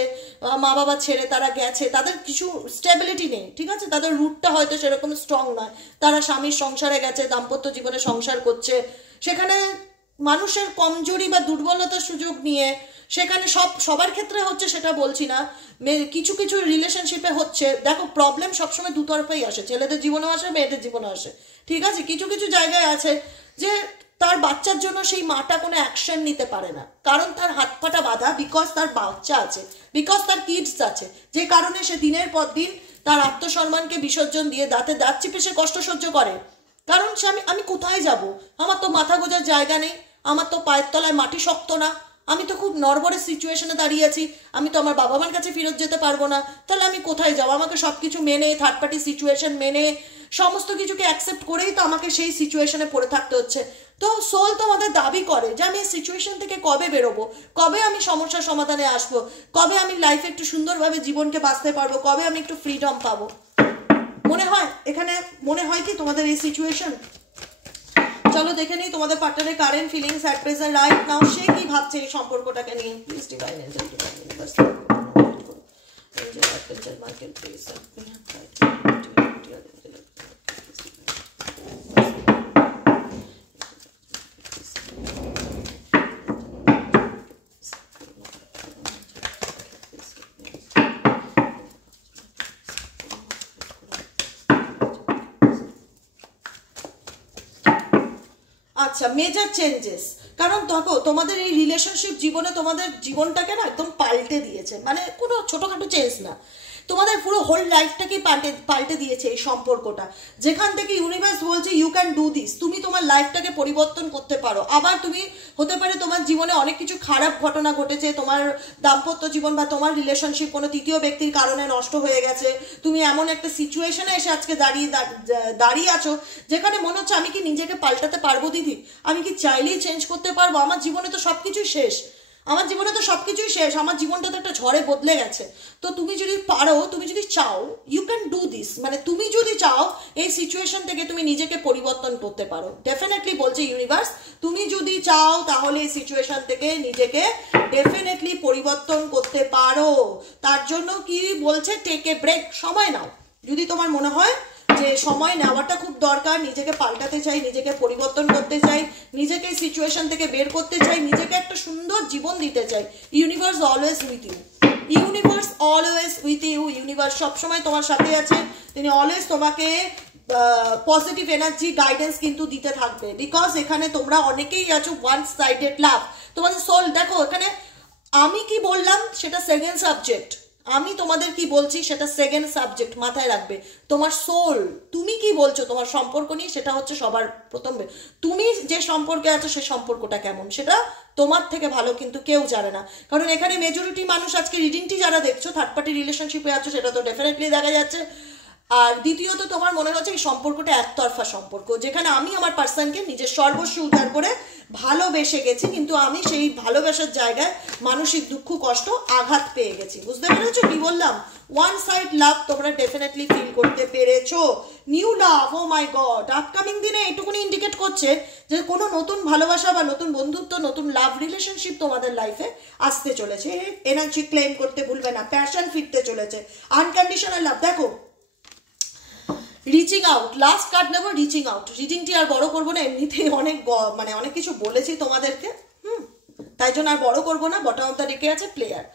মা বাবা ছেড়ে তারা গেছে, তাদের কিছু স্টেবিলিটি নেই। ঠিক আছে? তাদের রুটটা হয়তো সেরকম স্ট্রং নয়, তারা স্বামীর সংসারে গেছে, দাম্পত্য জীবনে সংসার করছে, সেখানে মানুষের কমজোরি বা দুর্বলতার সুযোগ নিয়ে, সেখানে সবার ক্ষেত্রে হচ্ছে সেটা বলছি না, কিছু কিছু রিলেশনশিপে হচ্ছে। দেখো, প্রবলেম সবসময় দুতরফাই আসে, ছেলেদের জীবনেও আসে, মেয়েদের জীবনে আসে। ঠিক আছে? কিছু কিছু জায়গায় আছে যে তার বাচ্চার জন্য সেই মাটা কোনো অ্যাকশন নিতে পারে না, কারণ তার হাত পাটা বাঁধা, বিকজ তার বাচ্চা আছে, বিকজ তার কিডস আছে, যে কারণে সে দিনের পর দিন তার আত্মসম্মানকে বিসর্জন দিয়ে দাঁতে দাঁত চিপে সে কষ্ট সহ্য করে। কারণ সে আমি কোথায় যাব? আমার তো মাথা গোজার জায়গা নেই, আমার তো পায়ের তলায় মাটি শক্ত না, আমি তো খুব নড়বড়ে সিচুয়েশনে দাঁড়িয়ে আছি, আমি তো আমার বাবা মার কাছে ফেরত যেতে পারবো না, তাহলে আমি কোথায় যাবো? আমাকে সব কিছু মেনে, থার্ড পার্টি সিচুয়েশন মেনে, সমস্ত কিছুকে অ্যাকসেপ্ট করেই তো আমাকে সেই সিচুয়েশনে পড়ে থাকতে হচ্ছে। তো সোল তো আমাদের দাবি করে যে আমি এই সিচুয়েশন থেকে কবে বেরোবো, কবে আমি সমস্যার সমাধানে আসবো, কবে আমি লাইফে একটু সুন্দরভাবে জীবনকে বাঁচতে পারবো, কবে আমি একটু ফ্রিডম পাবো। মনে হয় এখানে, মনে হয় কি তোমাদের এই সিচুয়েশন? চলো দেখে নিই তোমাদের পার্টনারের current feelings at present right now. সে কি ভাবছে এই সম্পর্কটাকে নিয়ে? Please divine angel, divine universe, angel archangel Michael, please আচ্ছা, মেজর চেঞ্জেস। কারণ দেখো, তোমাদের এই রিলেশনশিপ জীবনে তোমাদের জীবনটাকে না একদম পাল্টে দিয়েছে, মানে কোনো ছোটখাটো চেঞ্জ না, তোমাদের পুরো হোল লাইফটাকেই পাল্টে দিয়েছে এই সম্পর্কটা, যেখান থেকে ইউনিভার্স বলছে ইউ ক্যান ডু দিস, তুমি তোমার লাইফটাকে পরিবর্তন করতে পারো। আবার তুমি হতে পারে তোমার জীবনে অনেক কিছু খারাপ ঘটনা ঘটেছে, তোমার দাম্পত্য জীবন বা তোমার রিলেশনশিপ কোনো তৃতীয় ব্যক্তির কারণে নষ্ট হয়ে গেছে, তুমি এমন একটা সিচুয়েশনে এসে আজকে দাঁড়িয়ে আছো যেখানে মনে হচ্ছে আমি কি নিজেকে পাল্টাতে পারবো দিদি, আমি কি চাইলেই চেঞ্জ করতে পারবো, আমার জীবনে তো সবকিছুই শেষ, আমার জীবনে তো সবকিছুই শেষ, আমার জীবনটা তো একটা ঝড়ে বদলে গেছে। তো তুমি যদি পারো, তুমি যদি চাও, ইউ ক্যান ডু দিস, মানে তুমি যদি চাও এই সিচুয়েশন থেকে তুমি নিজেকে পরিবর্তন করতে পারো। ডেফিনেটলি বলছে ইউনিভার্স, তুমি যদি চাও তাহলে এই সিচুয়েশন থেকে নিজেকে ডেফিনেটলি পরিবর্তন করতে পারো। তার জন্য কি বলছে, টেক এ ব্রেক, সময় নাও। যদি তোমার মনে হয় যে সময় নেওয়াটা খুব দরকার, নিজেকে পাল্টাতে চাই, নিজেকে পরিবর্তন করতে চাই, নিজেকে এই সিচুয়েশন থেকে বের করতে চাই, নিজেকে একটা সুন্দর জীবন দিতে চাই, universe always with you, universe always with you, universe সবসময় তোমার সাথে আছে, তিনি অলওয়েজ তোমাকে পজিটিভ এনার্জি গাইডেন্স কিন্তু দিতে থাকবে। বিকজ এখানে তোমরা অনেকেই আছো ওয়ান সাইডেড লাভ, তোমাদের সোল, দেখো এখানে আমি কি বললাম সেটা সেকেন্ড সাবজেক্ট, আমি তোমাদের কি বলছি সেটা সেকেন্ড সাবজেক্ট, মাথায় রাখবে। তোমার সোল, তুমি কি বলছো তোমার সম্পর্ক নিয়ে, সেটা হচ্ছে সবার প্রথম। তুমি যে সম্পর্কে আছো সে সম্পর্কটা কেমন সেটা তোমার থেকে ভালো কিন্তু কেউ জানে না। কারণ এখানে মেজরিটি মানুষ আজকে রিডিংটি যারা দেখছো থার্ড পার্টি রিলেশনশিপে আছো, সেটা তো ডেফিনেটলি দেখা যাচ্ছে। আর দ্বিতীয়ত তোমার মনে হচ্ছে এই সম্পর্কটা একতরফা সম্পর্ক, যেখানে আমি আমার পার্সনকে নিজের সর্বস্ব উদ্ধার করে ভালোবেসে গেছি, কিন্তু আমি সেই ভালোবাসার জায়গায় মানসিক দুঃখ কষ্ট আঘাত পেয়ে গেছি। বুঝতে পেরেছো কি বললাম? ওয়ান সাইড লাভ তোমরা ডেফিনেটলি ফিল করতে পেরেছো। নিউ লাভ, ও মাই গড, আপকামিং দিনে এইটুকুনি ইন্ডিকেট করছে যে কোনো নতুন ভালোবাসা বা নতুন বন্ধুত্ব, নতুন লাভ রিলেশনশিপ তোমাদের লাইফে আসতে চলেছে। এনার্জি ক্লেম করতে ভুলবে না, প্যাশন ফিরতে চলেছে, আনকন্ডিশনাল লাভ। দেখো রিচিং আউট, লাস্ট কার্ড নেবো রিচিং আউট। রিডিংটি আর বড় করবো না, এমনিতেই অনেক কিছু বলেছি তোমাদেরকে, তাই জন্য আর বড় করবো না। বটম অফ দ্য ডেকে আছে প্লেয়ার।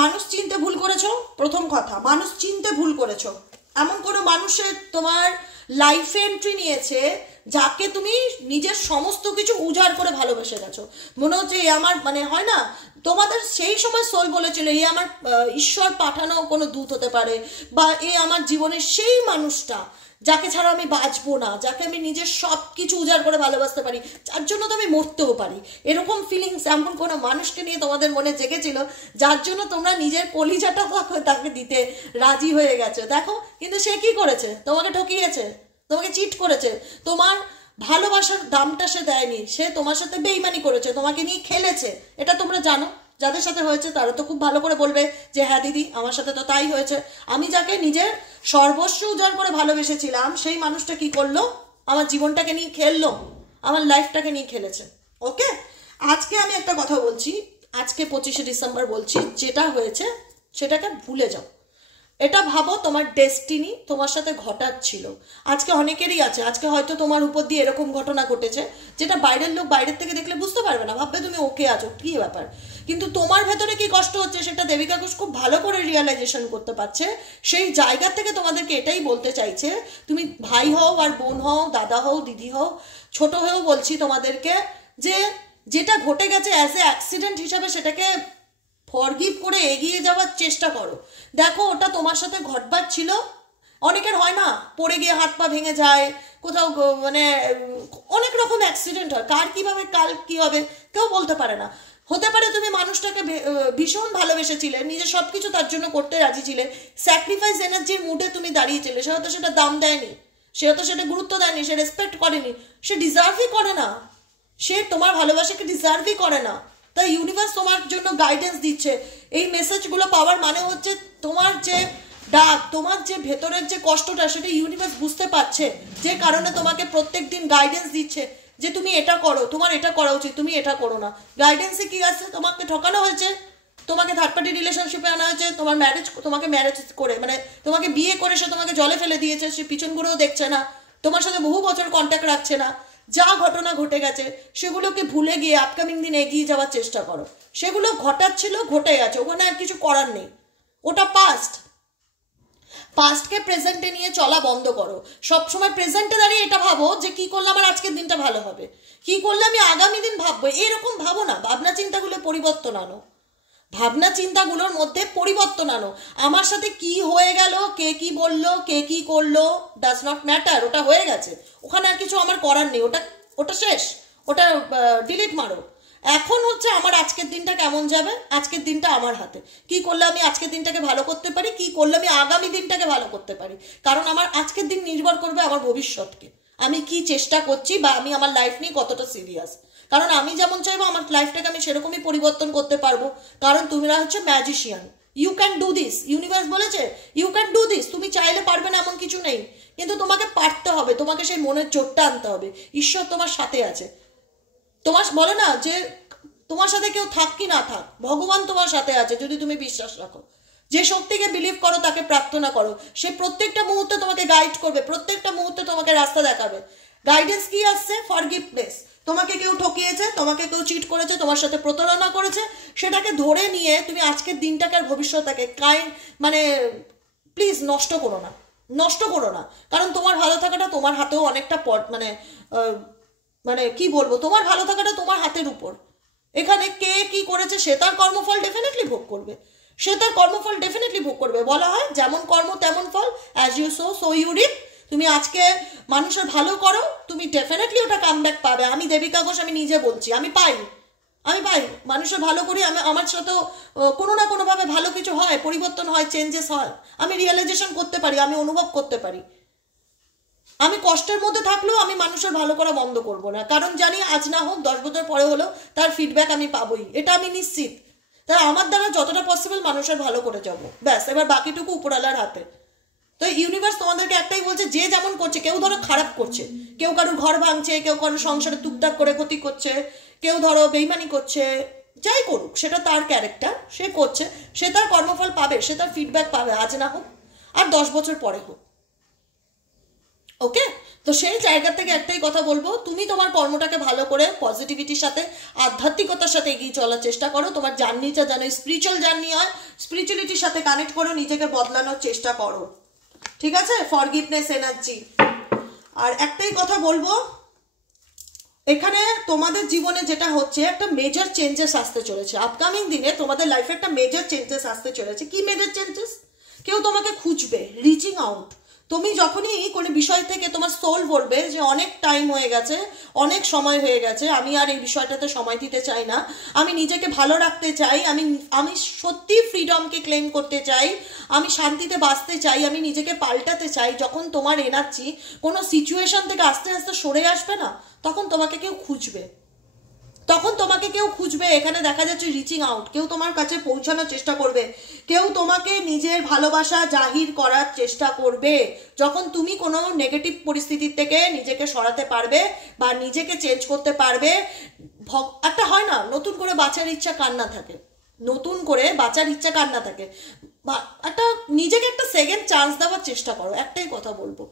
মানুষ চিনতে ভুল করেছো, প্রথম কথা, মানুষ চিনতে ভুল করেছো। এমন কোনো মানুষের তোমার লাইফে এন্ট্রি নিয়েছে যাকে তুমি নিজের সমস্ত কিছু উজাড় করে ভালোবেসে গেছো। মনে হচ্ছে এ আমার, মানে হয় না তোমাদের সেই সময় সোল বলেছিল এ আমার ঈশ্বর পাঠানো কোনো দূত হতে পারে, বা এ আমার জীবনের সেই মানুষটা যাকে ছাড়া আমি বাঁচবো না, যাকে আমি নিজের সব কিছু উজাড় করে ভালোবাসতে পারি, যার জন্য তো আমি মরতেও পারি। এরকম ফিলিংস এমন কোনো মানুষকে নিয়ে তোমাদের মনে জেগেছিল, যার জন্য তোমরা নিজের কলিজাটা তাকে দিতে রাজি হয়ে গেছো। দেখো কিন্তু সে কি করেছে, তোমাকে ঠকিয়েছে, তোমাকে চিট করেছে, তোমার ভালোবাসার দামটা সে দেয়নি, সে তোমার সাথে বেইমানি করেছে, তোমাকে নিয়ে খেলেছে। এটা তোমরা জানো, যাদের সাথে হয়েছে তারা তো খুব ভালো করে বলবে যে হ্যাঁ দিদি আমার সাথে তো তাই হয়েছে। আমি যাকে নিজের সর্বস্ব উজাড় করে ভালোবেসেছিলাম সেই মানুষটা কি করলো, আমার জীবনটাকে নিয়ে খেললো, আমার লাইফটাকে নিয়ে খেলেছে। ওকে, আজকে আমি একটা কথা বলছি, আজকে 25শে ডিসেম্বর বলছি, যেটা হয়েছে সেটাকে ভুলে যাও। এটা ভাবো তোমার ডেস্টিনি তোমার সাথে ঘটাচ্ছিল। আজকে অনেকেরই আছে, আজকে হয়তো তোমার উপর দিয়ে এরকম ঘটনা ঘটেছে যেটা বাইরের লোক বাইরের থেকে দেখলে বুঝতে পারবে না, ভাববে তুমি ওকে আছো, কি ব্যাপার। কিন্তু তোমার ভেতরে কি কষ্ট হচ্ছে সেটা দেবিকা ঘোষ খুব ভালো করে রিয়েলাইজেশন করতে পারছে। সেই জায়গা থেকে তোমাদেরকে এটাই বলতে চাইছে, তুমি ভাই হও আর বোন হও, দাদা হও, দিদি হও, ছোট হয়েও বলছি তোমাদেরকে, যে যেটা ঘটে গেছে অ্যাজ এ অ্যাক্সিডেন্ট হিসাবে সেটাকে ফরগিভ করে এগিয়ে যাওয়ার চেষ্টা করো। দেখো ওটা তোমার সাথে ঘটবার ছিল। অনেকের হয় না, পড়ে গিয়ে হাত পা ভেঙে যায়, কোথাও মানে অনেক রকম অ্যাক্সিডেন্ট হয়, কার কিভাবে কাল কি হবে কেউ বলতে পারে না। হতে পারে তুমি মানুষটাকে ভীষণ ভালোবেসেছিলে, নিজে সব কিছু তার জন্য করতে রাজি ছিলে, স্যাক্রিফাইস এনার্জির মুডে তুমি দাঁড়িয়েছিলে, সে হয়তো সেটা দাম দেয়নি, সে হয়তো সেটা গুরুত্ব দেয়নি, সে রেসপেক্ট করেনি, সে ডিজার্ভই করে না, সে তোমার ভালোবাসাকে ডিজার্ভই করে না। তাই ইউনিভার্স তোমার জন্য গাইডেন্স দিচ্ছে। এই মেসেজগুলো পাওয়ার মানে হচ্ছে তোমার যে ডাক, তোমার যে ভেতরের যে কষ্টটা সেটা ইউনিভার্স বুঝতে পারছে, যে কারণে তোমাকে প্রত্যেক দিন গাইডেন্স দিচ্ছে যে তুমি এটা করো, তোমার এটা করা উচিত, তুমি এটা করো না। গাইডেন্সে কি আছে, তোমাকে ঠকানো হয়েছে, তোমাকে থার্ড পার্টি রিলেশনশিপে আনা হয়েছে, তোমাকে ম্যারেজ করে, মানে তোমাকে বিয়ে করে সে তোমাকে জলে ফেলে দিয়েছে, সে পিছন ঘুরেও দেখছে না, তোমার সাথে বহু বছর কন্ট্যাক্ট রাখছে না। যা ঘটনা ঘটে গেছে সেগুলোকে ভুলে গিয়ে আপকামিং দিনে এগিয়ে যাওয়ার চেষ্টা করো। সেগুলো ঘটাচ্ছিল, ঘটে গেছে, ওখানে আর কিছু করার নেই, ওটা পাস্ট। পাস্টকে প্রেজেন্টে নিয়ে চলা বন্ধ করো। সবসময় প্রেজেন্টে দাঁড়িয়ে এটা ভাবো যে কি করলে আমার আজকের দিনটা ভালো হবে, কি করলে আমি আগামী দিন ভাববো, এরকম ভাবো না। ভাবনা চিন্তাগুলো পরিবর্তন আনো, ভাবনা চিন্তাগুলোর মধ্যে পরিবর্তন আনো। আমার সাথে কি হয়ে গেল, কে কি বললো, কে কি করলো, ডাজ নট ম্যাটার, ওটা হয়ে গেছে, ওখানে আর কিছু আমার করার নেই, ওটা ওটা শেষ, ওটা ডিলিট মারো। এখন হচ্ছে আমার আজকের দিনটা কেমন যাবে, আজকের দিনটা আমার হাতে, কি করলে আমি আজকের দিনটাকে ভালো করতে পারি, কি করলে আমি আগামী দিনটাকে ভালো করতে পারি। কারণ আমার আজকের দিন নির্ভর করবে আমার ভবিষ্যৎকে, আমি কি চেষ্টা করছি বা আমি আমার লাইফ নিয়ে কতটা সিরিয়াস। কারণ আমি যেমন চাইবো আমার লাইফটাকে আমি সেরকমই পরিবর্তন করতে পারবো। কারণ তোমরা হচ্ছে magician, you can do this, universe বলেছে ইউ ক্যান ডু দিস। তুমি চাইলে পারবে না এমন কিছু নেই, কিন্তু তোমাকে পারতে হবে, তোমাকে সেই মনের জোরটা আনতে হবে। ঈশ্বর তোমার সাথে আছে। তোমার বলে না যে তোমার সাথে কেউ থাক কি না থাক, ভগবান তোমার সাথে আছে যদি তুমি বিশ্বাস রাখো। যে শক্তিকে বিলিভ করো, তাকে প্রার্থনা করো, সে প্রত্যেকটা মুহূর্তে তোমাকে গাইড করবে, প্রত্যেকটা মুহূর্তে তোমাকে রাস্তা দেখাবে। গাইডেন্স কি আসছে? ফরগিভনেস। তোমাকে কেউ ঠকিয়েছে, তোমাকে কেউ চিট করেছে, তোমার সাথে প্রতারণা করেছে, সেটাকে ধরে নিয়ে তুমি আজকের দিনটাকে আর ভবিষ্যৎটাকে মানে প্লিজ নষ্ট করো না, নষ্ট করো না। কারণ তোমার ভালো থাকাটা তোমার হাতেও অনেকটা মানে মানে কি বলবো, তোমার ভালো থাকাটা তোমার হাতের উপর। এখানে কে কি করেছে সে তার কর্মফল ডেফিনেটলি ভোগ করবে, সে তার কর্মফল ডেফিনেটলি ভোগ করবে। বলা হয় যেমন কর্ম তেমন ফল, as you sow so you reap. তুমি আজকে মানুষের ভালো করো, তুমি ডেফিনেটলি ওটা কামব্যাক পাবে। আমি দেবিকা ঘোষ, আমি নিজে বলছি, আমি পাই মানুষের ভালো করি, আমি আমার সাথেও কোনো না কোনোভাবে ভালো কিছু হয়, পরিবর্তন হয়, চেঞ্জেস হয়, আমি রিয়েলাইজেশন করতে পারি, আমি অনুভব করতে পারি। আমি কষ্টের মধ্যে থাকলেও আমি মানুষের ভালো করা বন্ধ করব না, কারণ জানি আজ না হোক 10 বছর পরে হলেও তার ফিডব্যাক আমি পাবোই, এটা আমি নিশ্চিত। তাই আমার দ্বারা যতটা পসিবল মানুষের ভালো করে যাব, ব্যাস। এবার বাকিটুকু উপরওয়ালার হাতে। তো ইউনিভার্স তোমাদেরকে একটাই বলছে, যে যেমন করছে, কেউ ধরো খারাপ করছে, কেউ কারোর ঘর ভাঙছে, কেউ কারোর সংসারে টুকটাক করে ক্ষতি করছে, কেউ ধরো বেইমানি করছে, যাই করুক সেটা তার ক্যারেক্টার, সে করছে, সে তার কর্মফল পাবে, সে তার ফিডব্যাক পাবে, আজ না হোক আর 10 বছর পরে হোক। ওকে, তো সেই জায়গা থেকে একটাই কথা বলবো, তুমি তোমার কর্মটাকে ভালো করে পজিটিভিটির সাথে, আধ্যাত্মিকতার সাথে এগিয়ে চলার চেষ্টা করো। তোমার জার্নিটা যেন স্পিরিচুয়াল জার্নি হয়, স্পিরিচুয়ালিটির সাথে কানেক্ট করো, নিজেকে বদলানোর চেষ্টা করো, ঠিক আছে? Forgiveness energy. আর একটাই কথা বলবো, এখানে তোমাদের জীবনে যেটা হচ্ছে, একটা মেজর চেঞ্জেস আসতে চলেছে আপকামিং দিনে, তোমাদের লাইফে একটা মেজর চেঞ্জেস আসতে চলেছে। কি মেজর চেঞ্জেস? কেউ তোমাকে খুঁজবে, রিচিং আউট। তুমি যখনই কোনো বিষয় থেকে তোমার সোল বলবে যে অনেক টাইম হয়ে গেছে, অনেক সময় হয়ে গেছে, আমি আর এই বিষয়টাতে সময় দিতে চাই না, আমি নিজেকে ভালো রাখতে চাই, আমি সত্যি ফ্রিডমকে ক্লেম করতে চাই, আমি শান্তিতে বাঁচতে চাই, আমি নিজেকে পাল্টাতে চাই, যখন তোমার এনার্জি কোনো সিচুয়েশন থেকে আস্তে আস্তে সরে আসবে না, তখন তোমাকে কেউ খুঁজবে, তখন তোমাকে কেউ খুঁজবে। এখানে দেখা যাচ্ছে রিচিং আউট, কেউ তোমার কাছে পৌঁছানোর চেষ্টা করবে, কেউ তোমাকে নিজের ভালোবাসা জাহির করার চেষ্টা করবে, যখন তুমি কোনো নেগেটিভ পরিস্থিতির থেকে নিজেকে সরাতে পারবে বা নিজেকে চেঞ্জ করতে পারবে। একটা হয় না, নতুন করে বাঁচার ইচ্ছা কার না থাকে, নতুন করে বাঁচার ইচ্ছা কার না থাকে, একটা নিজেকে একটা সেকেন্ড চান্স দেওয়ার চেষ্টা করো। একটাই কথা বলবো,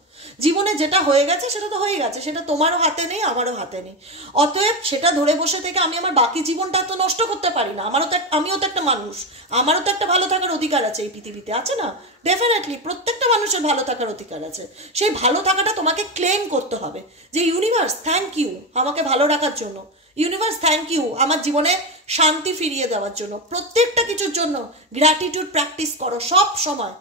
জীবনে যেটা হয়ে গেছে সেটা তো হয়ে গেছে, সেটা তোমারও হাতে নেই, আমারও হাতে নেই। অতএব সেটা ধরে বসে থেকে আমি আমার বাকি জীবনটা তো নষ্ট করতে পারি না। আমিও তো একটা মানুষ, আমারও তো একটা ভালো থাকার অধিকার আছে এই পৃথিবীতে, আছে না? ডেফিনেটলি প্রত্যেকটা মানুষের ভালো থাকার অধিকার আছে। সেই ভালো থাকাটা তোমাকে ক্লেম করতে হবে, যে ইউনিভার্স থ্যাংক ইউ আমাকে ভালো রাখার জন্য, ইউনিভার্স থ্যাংক ইউ আমার জীবনে শান্তি ফিরিয়ে দেওয়ার জন্য। প্রত্যেকটা কিছুর জন্য গ্র্যাটিটিউড প্র্যাকটিস করো সব সময়।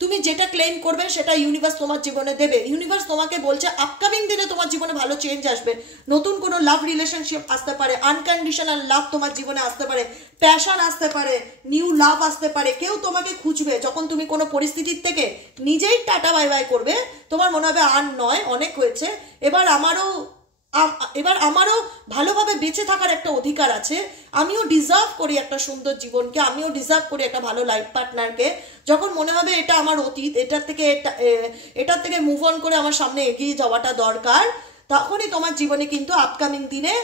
তুমি যেটা ক্লেম করবে সেটা ইউনিভার্স তোমার জীবনে দেবে। ইউনিভার্স তোমাকে বলছে আপকামিং দিনে তোমার জীবনে ভালো চেঞ্জ আসবে, নতুন কোনো লাভ রিলেশনশিপ আসতে পারে, আনকন্ডিশনাল লাভ তোমার জীবনে আসতে পারে, প্যাশন আসতে পারে, নিউ লাভ আসতে পারে, কেউ তোমাকে খুঁজবে। যখন তুমি কোনো পরিস্থিতির থেকে নিজেই টাটা বাই বাই করবে, তোমার মনে হবে আর নয়, অনেক হয়েছে, এবার আমারও ভালোভাবে বেঁচে থাকার একটা অধিকার আছে, আমিও ডিজার্ভ করি একটা সুন্দর জীবনকে, আমিও ডিজার্ভ করি একটা ভালো লাইফ পার্টনারকে। যখন মনে হবে এটা আমার অতীত, এটার থেকে মুভ অন করে আমার সামনে এগিয়ে যাওয়াটা দরকার, তখনই তোমার জীবনে কিন্তু আপকামিং দিনে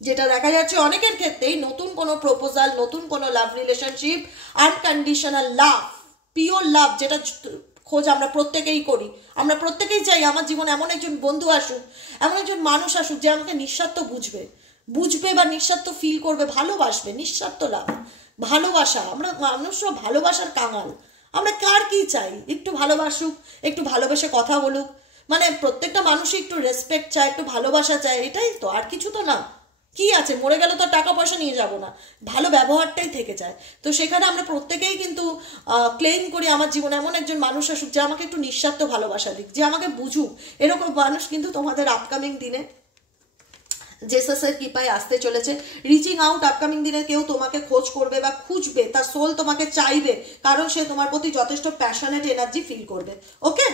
যেটা দেখা যাচ্ছে অনেকের ক্ষেত্রেই, নতুন কোনো প্রপোজাল, নতুন কোনো লাভ রিলেশনশিপ, আনকন্ডিশনাল লাভ, পিওর লাভ, যেটা খোঁজ আমরা প্রত্যেকেই করি। আমরা প্রত্যেকেই চাই আমার জীবনে এমন একজন বন্ধু আসুক, এমন একজন মানুষ আসুক যে আমাকে নিঃস্বার্থ বুঝবে বা নিঃস্বার্থ ফিল করবে, ভালোবাসবে, নিঃস্বার্থ লাভ, ভালোবাসা। আমরা মানুষরা ভালোবাসার কাঙাল, আমরা কার কি চাই, একটু ভালোবাসুক, একটু ভালোবেসে কথা বলুক, মানে প্রত্যেকটা মানুষই একটু রেসপেক্ট চায়, একটু ভালোবাসা চায়, এটাই তো, আর কিছু তো না। কি আছে, মরে গেলে তো টাকা পয়সা নিয়ে যাব না, ভালো ব্যবহারটাই থেকে যায়। তো সেখানে আমরা প্রত্যেকেই কিন্তু ক্লেম করি আমার জীবনে এমন একজন মানুষ আসুক যে আমাকে একটু নিঃস্বার্থ ভালোবাসা দিক, যে আমাকে বুঝুক। এরকম মানুষ কিন্তু তোমাদের আপকামিং দিনে জেসাসের কৃপায় আসতে চলেছে। রিচিং আউট, আপকামিং দিনে কেউ তোমাকে খোঁজ করবে বা খুঁজবে, তার সোল তোমাকে চাইবে, কারণ সে তোমার প্রতি যথেষ্ট প্যাশনেট এনার্জি ফিল করবে। ওকে,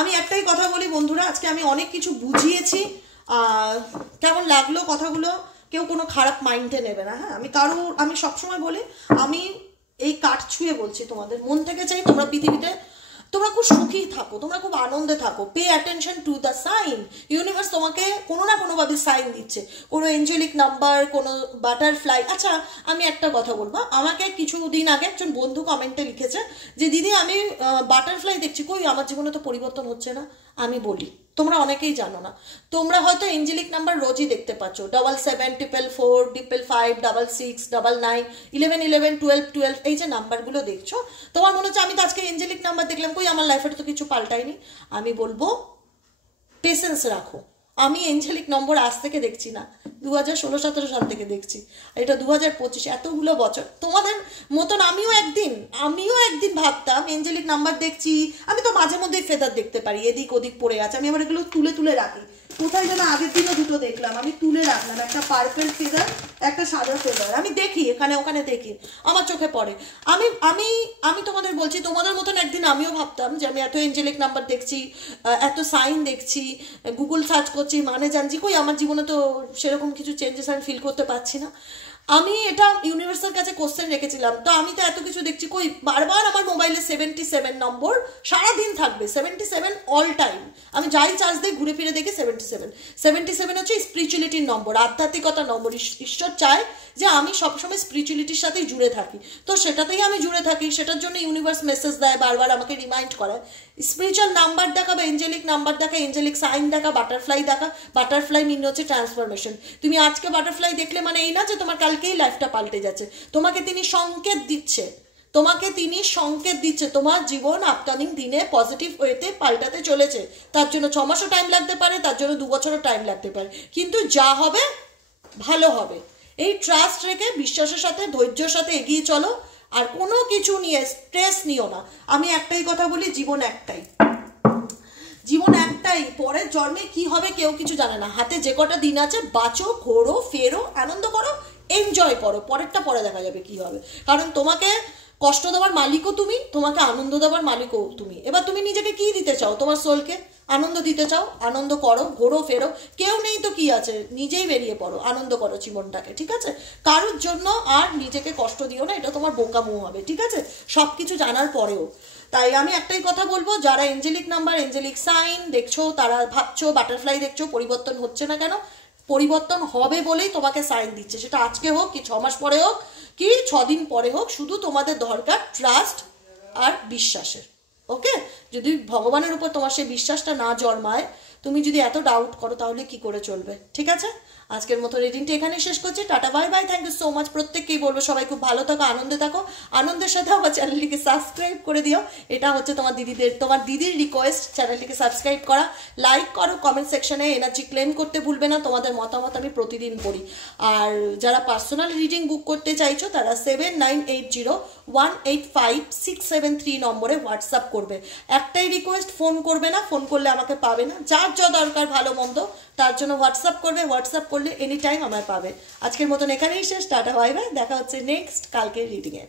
আমি একটাই কথা বলি বন্ধুরা, আজকে আমি অনেক কিছু বুঝিয়েছি। কেমন লাগলো কথাগুলো কেউ কোনো খারাপ মাইন্ডে নেবে না। হ্যাঁ, আমি সবসময় বলি, আমি এই কাঠ ছুঁয়ে বলছি, তোমাদের মন থেকে চাই তোমরা পৃথিবীতে তোমরা খুব সুখী থাকো, তোমরা খুব আনন্দে থাকো। Pay attention to the sign. Universe তোমাকে কোনো না কোনোভাবে সাইন দিচ্ছে, কোনো এঞ্জেলিক নাম্বার, কোনো বাটারফ্লাই। আচ্ছা, আমি একটা কথা বলবো, আমাকে কিছুদিন আগে একজন বন্ধু কমেন্টে লিখেছে যে দিদি আমি বাটারফ্লাই দেখছি, কই আমার জীবনে তো পরিবর্তন হচ্ছে না। আমি বলি, তোমরা অনেকেই জানো না, তোমরা হয়তো এঞ্জেলিক নাম্বার রোজই দেখতে পাচ্ছ, 7744, 555, 66, 99, 11, 11, 12, 12, এই যে নাম্বারগুলো দেখছো, তোমার মনে হচ্ছে আমি তো আজকে এঞ্জেলিক নাম্বার দেখলাম, কই আমার লাইফে তো কিছু পাল্টায়নি। আমি বলবো পেশেন্স রাখো। আমি এঞ্জেলিক নম্বর আজ থেকে দেখছি না, 2016-17 সাল থেকে দেখছি, এটা 2025, এতগুলো বছর। তোমাদের মতন আমিও একদিন ভাবতাম এঞ্জেলিক নাম্বার দেখছি, আমি তো মাঝে মধ্যেই ফেদার দেখতে পারি, এদিক ওদিক পড়ে আছে, আমি আবার এগুলো তুলে তুলে রাখি। কোথায় যেন আগের দিনও দুটো দেখলাম, আমি তুলে রাখলাম, একটা পার্পল ফেদার, একটা সাদা ফেদার। আমি দেখি এখানে ওখানে দেখি, আমার চোখে পড়ে। আমি আমি আমি তোমাদের বলছি, তোমাদের মতন একদিন আমিও ভাবতাম যে আমি এত এঞ্জেলিক নাম্বার দেখছি, এত সাইন দেখছি, গুগল সার্চ করছি, মানে জানছি, কই আমার জীবনে তো সেরকম কিছু চেঞ্জেস আমি ফিল করতে পারছি না। আমি এটা ইউনিভার্সের কাছে কোশ্চেন রেখেছিলাম, তো আমি তো এত কিছু দেখছি, কই বারবার আমার মোবাইলে 77 নম্বর সারাদিন থাকবে, 77 অল টাইম। আমি যাই চার্জ দিই ঘুরে ফিরে দেখি 77 হচ্ছে স্পিরিচুয়ালিটির নম্বর, আধ্যাত্মিকতার নম্বর। ঈশ্বর চায় যে আমি সবসময় স্পিরিচুয়ালিটির সাথেই জুড়ে থাকি, তো সেটাতেই আমি জুড়ে থাকি। সেটার জন্য ইউনিভার্স মেসেজ দেয়, বারবার আমাকে রিমাইন্ড করে। স্পিরিচুয়াল নাম্বার দেখা বা এঞ্জেলিক নাম্বার দেখা, এঞ্জেলিক সাইন দেখা, বাটারফ্লাই দেখা। বাটারফ্লাই মিন হচ্ছে ট্রান্সফরমেশন। তুমি আজকে বাটারফ্লাই দেখলে মানে এই না যে তোমার কালকেই লাইফটা পাল্টে যাচ্ছে। তোমাকে তিনি সংকেত দিচ্ছে, তোমার জীবন আপকামিং দিনে পজিটিভ ওয়েতে পাল্টাতে চলেছে। তার জন্য 6 মাসও টাইম লাগতে পারে, তার জন্য 2 বছরও টাইম লাগতে পারে, কিন্তু যা হবে ভালো হবে। এই ট্রাস্ট রেখে, বিশ্বাসের সাথে, ধৈর্যের সাথে এগিয়ে চলো, আর কোনো কিছু নিয়ে স্ট্রেস নিও না। আমি একটাই কথা বলি, জীবন একটাই, পরের জন্মে কি হবে কেউ কিছু জানে না। হাতে যে কটা দিন আছে বাঁচো, ঘোরো, ফেরো, আনন্দ করো, এনজয় করো, পরেরটা পরে দেখা যাবে কি হবে। কারণ তোমাকে কষ্ট দেওয়ার মালিকও তুমি, তোমাকে আনন্দ দেওয়ার মালিকও তুমি। এবার তুমি নিজেকে কি দিতে চাও? তোমার সোলকে আনন্দ দিতে চাও, আনন্দ করো, ঘোরো ফেরো। কেউ নেই তো কি আছে, নিজেই বেরিয়ে পড়ো, আনন্দ করো জীবনটাকে, ঠিক আছে? কারোর জন্য আর নিজেকে কষ্ট দিও না, এটা তোমার বোকামো হবে, ঠিক আছে? সব কিছু জানার পরেও। তাই আমি একটাই কথা বলবো, যারা এঞ্জেলিক নাম্বার, এঞ্জেলিক সাইন দেখছো, তারা ভাবছো বাটারফ্লাই দেখছো, পরিবর্তন হচ্ছে না কেন? পরিবর্তন হবে বলেই তোমাকে সাইন দিচ্ছে, সেটা আজকে হোক কি 6 মাস পরে হোক কি 6 দিন পরে হোক, শুধু তোমাদের দরকার ট্রাস্ট আর বিশ্বাসের। ওকে, যদি ভগবানের উপর তোমার সেই বিশ্বাসটা না জন্মায়, তুমি যদি এত ডাউট করো, তাহলে কি করে চলবে? ঠিক আছে, আজকের মতো রিডিংটা এখানেই শেষ করছি। Tata, bye bye, thank you so much. প্রত্যেককেই বলবো সবাই খুব ভালো থাকো, আনন্দে থাকো, আনন্দের সাথে আমার চ্যানেলটিকে সাবস্ক্রাইব করে দিও। এটা হচ্ছে তোমার দিদির রিকোয়েস্ট, চ্যানেলটিকে সাবস্ক্রাইব করা, লাইক করো, কমেন্ট সেকশনে এনার্জি ক্লেম করতে ভুলবে না। তোমাদের মতামত আমি প্রতিদিন পড়ি। আর যারা পার্সোনাল রিডিং বুক করতে চাইছো, তারা 7980185673 নম্বরে হোয়াটসঅ্যাপ করবে। একটাই রিকোয়েস্ট, ফোন করবে না, ফোন করলে আমাকে পাবে না। যার যা দরকার ভালো মন্দ, তার জন্য হোয়াটসঅ্যাপ করবে, হোয়াটসঅ্যাপ করলে এনি টাইম আমায় পাবে। আজকের মতন এখানেই শেষ, টাটা, বাই বাই, দেখা হচ্ছে নেক্সট কালকের রিডিংয়ে।